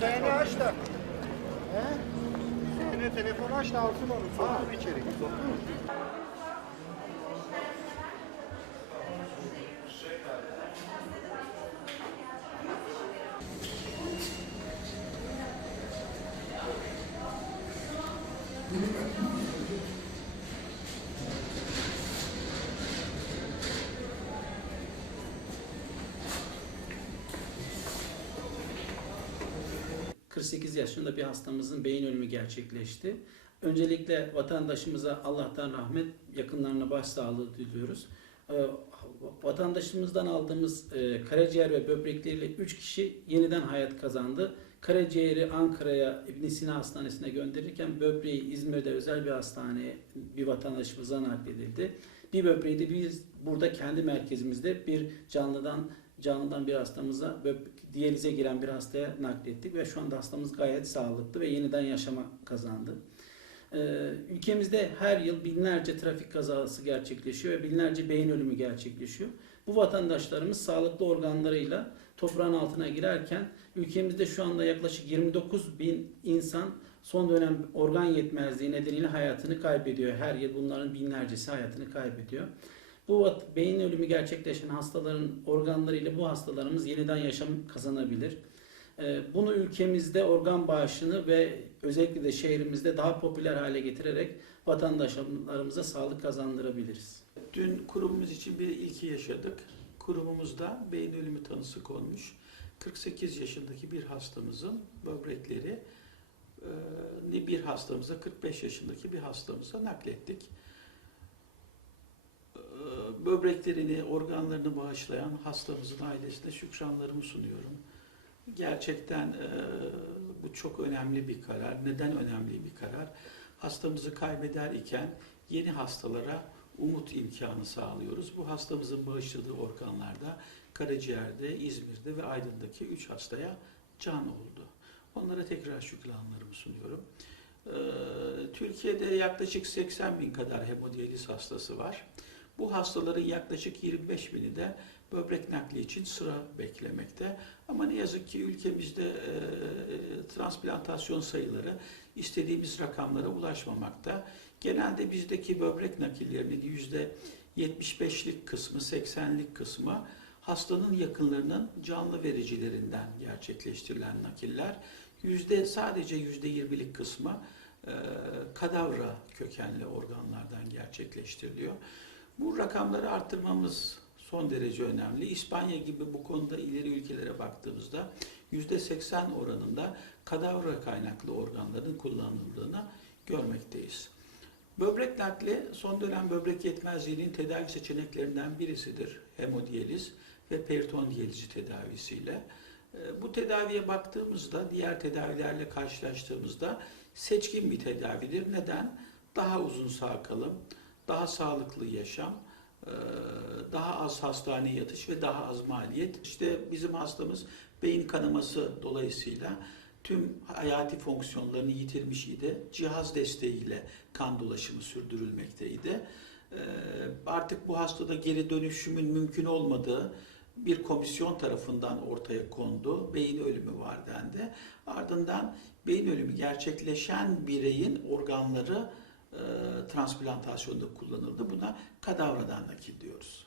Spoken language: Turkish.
Sen aç da. He? Müzeyine telefonu aç da alsın onu. Sokun içeri. Sokun. 48 yaşında bir hastamızın beyin ölümü gerçekleşti. Öncelikle vatandaşımıza Allah'tan rahmet, yakınlarına başsağlığı diliyoruz. Ee, Vatandaşımızdan aldığımız e, karaciğer ve böbrekleriyle 3 kişi yeniden hayat kazandı. Karaciğeri Ankara'ya İbn Sina Hastanesi'ne gönderirken böbreği İzmir'de özel bir hastaneye bir vatandaşımıza nakledildi. Bir böbreği de biz burada kendi merkezimizde bir canlıdan canlıdan bir hastamıza diyalize giren bir hastaya naklettik ve şu anda hastamız gayet sağlıklı ve yeniden yaşama kazandı. Ee, ülkemizde her yıl binlerce trafik kazası gerçekleşiyor ve binlerce beyin ölümü gerçekleşiyor. Bu vatandaşlarımız sağlıklı organlarıyla toprağın altına girerken ülkemizde şu anda yaklaşık 29 bin insan son dönem organ yetmezliği nedeniyle hayatını kaybediyor. Her yıl bunların binlercesi hayatını kaybediyor. Bu beyin ölümü gerçekleşen hastaların organlarıyla bu hastalarımız yeniden yaşam kazanabilir. Ee, Bunu ülkemizde organ bağışını ve özellikle de şehrimizde daha popüler hale getirerek vatandaşlarımıza sağlık kazandırabiliriz. Dün kurumumuz için bir ilki yaşadık. Kurumumuzda beyin ölümü tanısı konmuş. 48 yaşındaki bir hastamızın böbrekleri e, bir hastamıza 45 yaşındaki bir hastamıza naklettik. Böbreklerini, organlarını bağışlayan hastamızın ailesine şükranlarımı sunuyorum. Gerçekten e, bu çok önemli bir karar. Neden önemli bir karar? Hastamızı kaybeder iken yeni hastalara umut imkanı sağlıyoruz. Bu hastamızın bağışladığı organlarda karaciğerde, İzmir'de ve Aydın'daki 3 hastaya can oldu. Onlara tekrar şükranlarımı sunuyorum. Türkiye'de yaklaşık 80 bin kadar hemodiyaliz hastası var. Bu hastaların yaklaşık 25 bini de böbrek nakli için sıra beklemekte. Ama ne yazık ki ülkemizde e, transplantasyon sayıları istediğimiz rakamlara ulaşmamakta. Genelde bizdeki böbrek nakillerinin yüzde 75'lik kısmı, 80'lik kısmı hastanın yakınlarının canlı vericilerinden gerçekleştirilen nakiller. Yüzde sadece yüzde 20'lik kısmı e, kadavra kökenli organlardan gerçekleştiriliyor. Bu rakamları arttırmamız son derece önemli. İspanya gibi bu konuda ileri ülkelere baktığımızda %80 oranında kadavra kaynaklı organların kullanıldığını görmekteyiz. Böbrek nakli son dönem böbrek yetmezliğinin tedavi seçeneklerinden birisidir. Hemodiyaliz ve periton diyalizi tedavisiyle. Ee, Bu tedaviye baktığımızda, diğer tedavilerle karşılaştığımızda seçkin bir tedavidir. Neden? Daha uzun sağ kalım, daha sağlıklı yaşam, e, daha az hastaneye yatış ve daha az maliyet. İşte bizim hastamız beyin kanaması dolayısıyla tüm hayati fonksiyonlarını yitirmiş idi. Cihaz desteğiyle kan dolaşımı sürdürülmekteydi. E, Artık bu hastada geri dönüşümün mümkün olmadığı bir komisyon tarafından ortaya kondu. Beyin ölümü var dendi. Ardından beyin ölümü gerçekleşen bireyin organları e, transplantasyonda kullanıldı. Buna kadavradan nakil diyoruz.